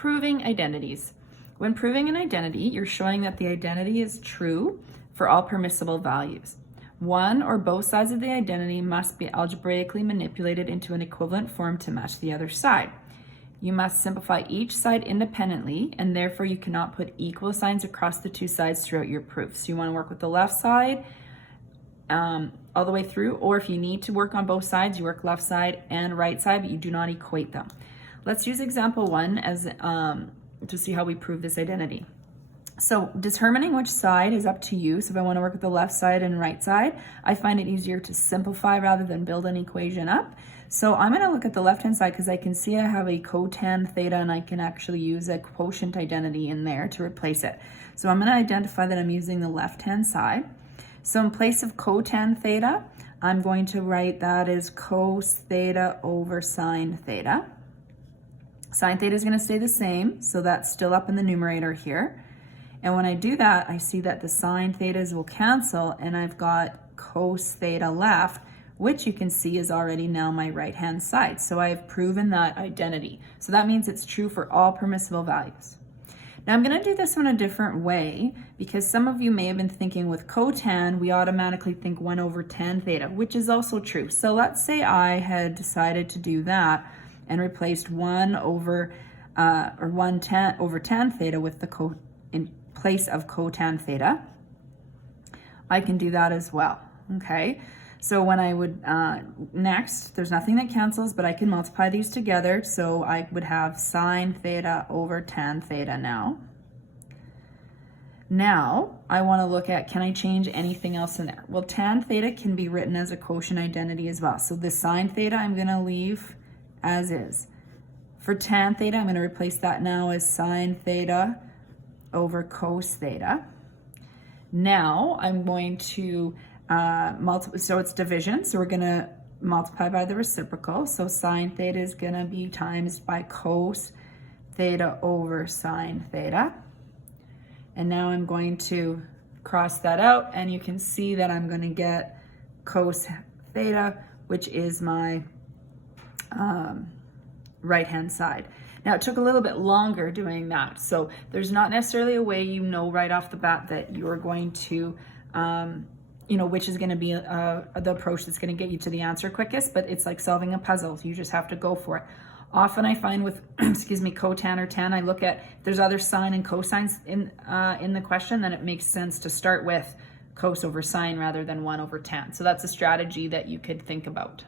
proving identities. When proving an identity, you're showing that the identity is true for all permissible values. One or both sides of the identity must be algebraically manipulated into an equivalent form to match the other side. You must simplify each side independently, and therefore you cannot put equal signs across the two sides throughout your proof. So you want to work with the left side all the way through, or if you need to work on both sides, you work left side and right side, but you do not equate them. Let's use example 1 as to see how we prove this identity. So determining which side is up to you. So if I want to work with the left side and right side, I find it easier to simplify rather than build an equation up. So I'm going to look at the left-hand side because I can see I have a cotan theta and I can actually use a quotient identity in there to replace it. So I'm going to identify that I'm using the left-hand side. So in place of cotan theta, I'm going to write that as cos theta over sine theta. Sine theta is going to stay the same, so that's still up in the numerator here. And when I do that, I see that the sine thetas will cancel and I've got cos theta left, which you can see is already now my right-hand side. So I have proven that identity. So that means it's true for all permissible values. Now I'm going to do this in a different way because some of you may have been thinking with cotan, we automatically think 1 over tan theta, which is also true. So let's say I had decided to do that and replaced 1 over tan theta with the in place of cotan theta. I can do that as well, okay? So when I would, next, there's nothing that cancels, but I can multiply these together. So I would have sine theta over tan theta now. Now, I want to look at, can I change anything else in there? Well, tan theta can be written as a quotient identity as well. So the sine theta, I'm going to leave as is. For tan theta, I'm going to replace that now as sine theta over cos theta. Now, I'm going to so it's division, so we're going to multiply by the reciprocal. So sine theta is going to be times by cos theta over sine theta. And now I'm going to cross that out, and you can see that I'm going to get cos theta, which is my right-hand side. Now, it took a little bit longer doing that. So there's not necessarily a way you know right off the bat that you're going to which is going to be the approach that's going to get you to the answer quickest, but it's like solving a puzzle. You just have to go for it. Often I find with, cotan or tan, I look at if there's other sine and cosines in the question, then it makes sense to start with cos over sine rather than 1 over tan. So that's a strategy that you could think about.